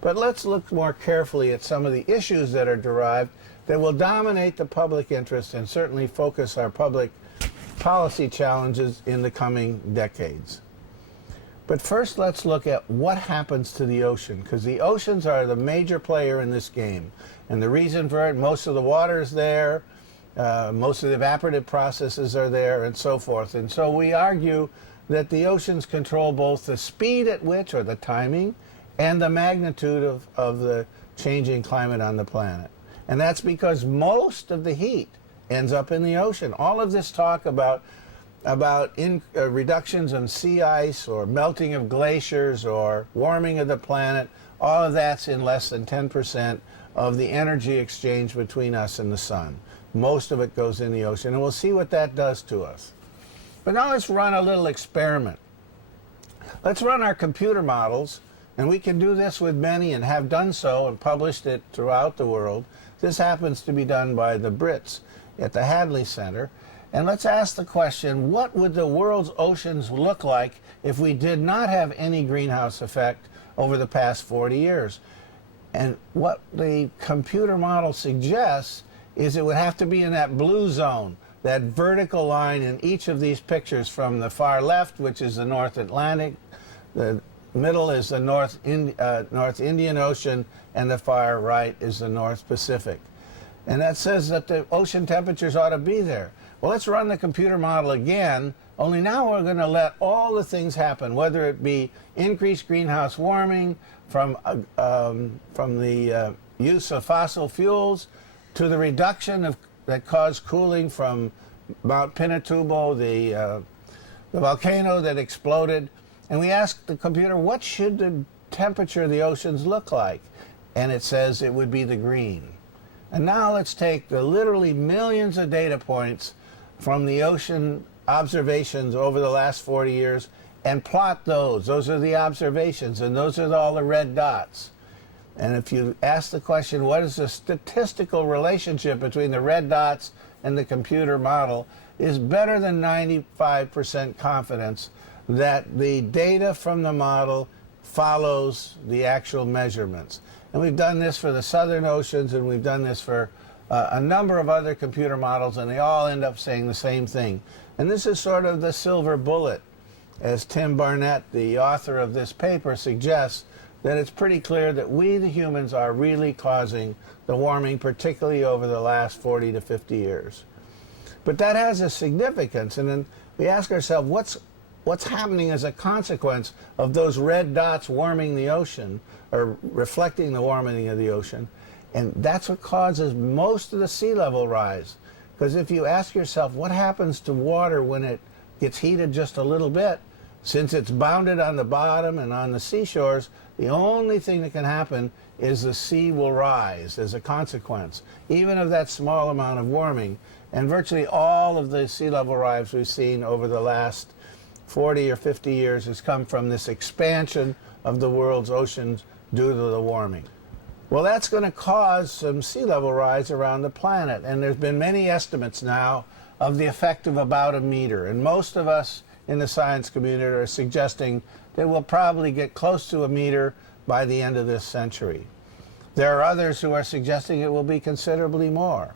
But let's look more carefully at some of the issues that are derived that will dominate the public interest and certainly focus our public policy challenges in the coming decades. But first, let's look at what happens to the ocean, because the oceans are the major player in this game. And the reason for it, most of the water is there, most of the evaporative processes are there, and so forth. And so we argue that the oceans control both the speed at which, or the timing, and the magnitude of the changing climate on the planet. And that's because most of the heat ends up in the ocean. All of this talk about reductions in sea ice or melting of glaciers or warming of the planet, all of that's in less than 10% of the energy exchange between us and the sun. Most of it goes in the ocean, and we'll see what that does to us. But now let's run a little experiment. Let's run our computer models, and we can do this with many and have done so and published it throughout the world. This happens to be done by the Brits at the Hadley Centre. And let's ask the question, what would the world's oceans look like if we did not have any greenhouse effect over the past 40 years? And what the computer model suggests is it would have to be in that blue zone, that vertical line in each of these pictures, from the far left, which is the North Atlantic, the middle is the North Indian Ocean, and the far right is the North Pacific. And that says that the ocean temperatures ought to be there. Well, let's run the computer model again, only now we're going to let all the things happen, whether it be increased greenhouse warming from the use of fossil fuels to the reduction that caused cooling from Mount Pinatubo, the volcano that exploded. And we asked the computer, what should the temperature of the oceans look like? And it says it would be the green. And now let's take the literally millions of data points from the ocean observations over the last 40 years and plot those. Those are the observations, and those are all the red dots. And if you ask the question, what is the statistical relationship between the red dots and the computer model, is better than 95% confidence that the data from the model follows the actual measurements. And we've done this for the southern oceans, and we've done this for a number of other computer models, and they all end up saying the same thing. And this is sort of the silver bullet, as Tim Barnett, the author of this paper, suggests, that it's pretty clear that we, the humans, are really causing the warming, particularly over the last 40 to 50 years. But that has a significance, and then we ask ourselves, what's happening as a consequence of those red dots warming the ocean, or reflecting the warming of the ocean? And that's what causes most of the sea level rise. Because if you ask yourself, what happens to water when it gets heated just a little bit? Since it's bounded on the bottom and on the seashores, the only thing that can happen is the sea will rise as a consequence, even of that small amount of warming. And virtually all of the sea level rise we've seen over the last 40 or 50 years has come from this expansion of the world's oceans due to the warming. Well, that's going to cause some sea level rise around the planet, and there's been many estimates now of the effect of about a meter, and most of us in the science community are suggesting that we'll probably get close to a meter by the end of this century. There are others who are suggesting it will be considerably more.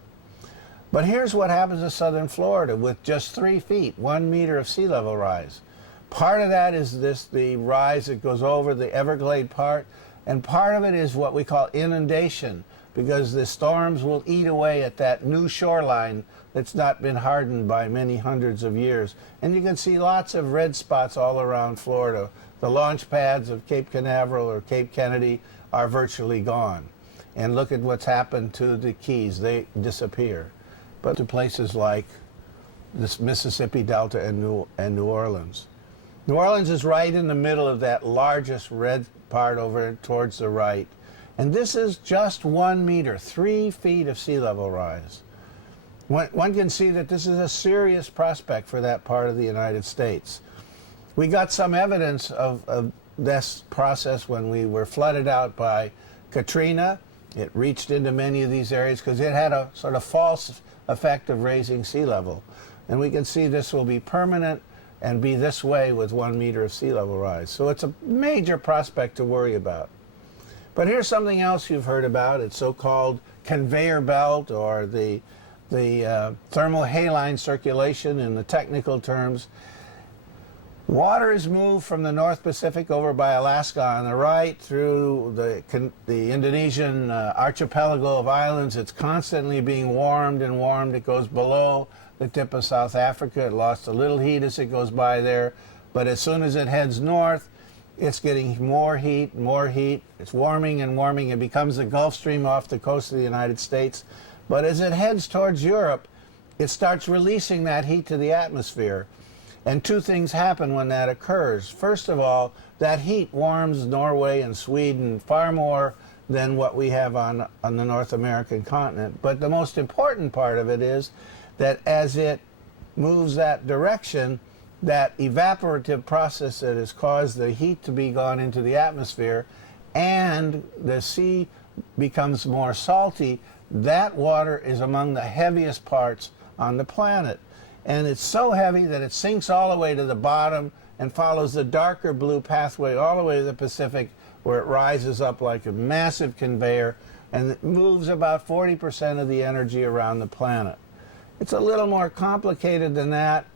But here's what happens to southern Florida with just 3 feet, 1 meter of sea level rise. Part of that is the rise that goes over the Everglade part, and part of it is what we call inundation, because the storms will eat away at that new shoreline that's not been hardened by many hundreds of years. And you can see lots of red spots all around Florida. The launch pads of Cape Canaveral or Cape Kennedy are virtually gone. And look at what's happened to the Keys. They disappear. But to places like this Mississippi Delta and New Orleans. New Orleans is right in the middle of that largest red part over towards the right. And this is just 1 meter, 3 feet of sea level rise. One can see that this is a serious prospect for that part of the United States. We got some evidence of this process when we were flooded out by Katrina. It reached into many of these areas because it had a sort of false effect of raising sea level. And we can see this will be permanent and be this way with 1 meter of sea level rise. So it's a major prospect to worry about. But here's something else you've heard about. It's so-called conveyor belt, or the thermohaline circulation in the technical terms. Water is moved from the North Pacific over by Alaska on the right through the Indonesian archipelago of islands. It's constantly being warmed and warmed. It goes below the tip of South Africa. It lost a little heat as it goes by there. But as soon as it heads north, it's getting more heat, more heat. It's warming and warming. It becomes the Gulf Stream off the coast of the United States. But as it heads towards Europe, it starts releasing that heat to the atmosphere. And two things happen when that occurs. First of all, that heat warms Norway and Sweden far more than what we have on the North American continent. But the most important part of it is that as it moves that direction, that evaporative process that has caused the heat to be gone into the atmosphere, and the sea becomes more salty, that water is among the heaviest parts on the planet. And it's so heavy that it sinks all the way to the bottom and follows the darker blue pathway all the way to the Pacific, where it rises up like a massive conveyor, and it moves about 40% of the energy around the planet. It's a little more complicated than that.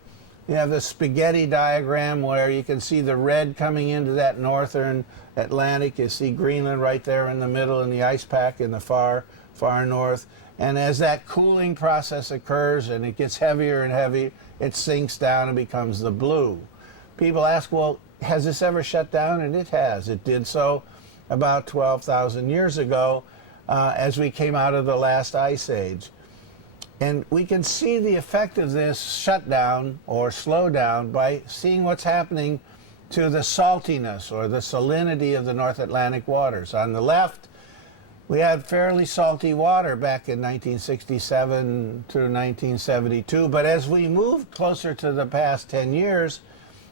You have the spaghetti diagram where you can see the red coming into that northern Atlantic. You see Greenland right there in the middle, and the ice pack in the far north. And as that cooling process occurs and it gets heavier and heavier, it sinks down and becomes the blue. People ask, well, has this ever shut down? And it has. It did so about 12,000 years ago as we came out of the last ice age. And we can see the effect of this shutdown or slowdown by seeing what's happening to the saltiness or the salinity of the North Atlantic waters. On the left, we had fairly salty water back in 1967 to 1972, but as we moved closer to the past 10 years,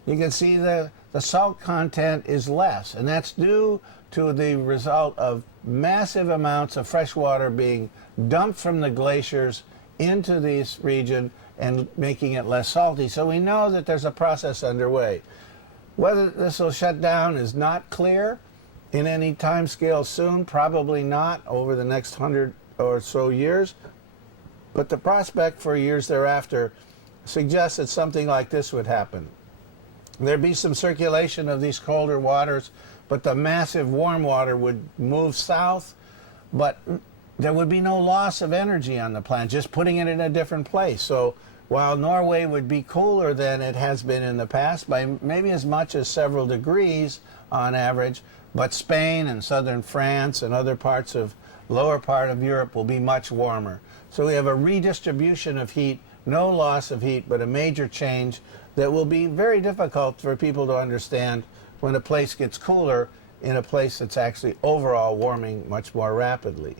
you can see the salt content is less, and that's due to the result of massive amounts of fresh water being dumped from the glaciers into this region and making it less salty. So we know that there's a process underway. Whether this will shut down is not clear in any time scale soon, probably not over the next 100 or so years, but the prospect for years thereafter suggests that something like this would happen. There'd be some circulation of these colder waters, but the massive warm water would move south, but there would be no loss of energy on the planet, just putting it in a different place. So while Norway would be cooler than it has been in the past, by maybe as much as several degrees on average, but Spain and southern France and other parts of lower part of Europe will be much warmer. So we have a redistribution of heat, no loss of heat, but a major change that will be very difficult for people to understand when a place gets cooler in a place that's actually overall warming much more rapidly.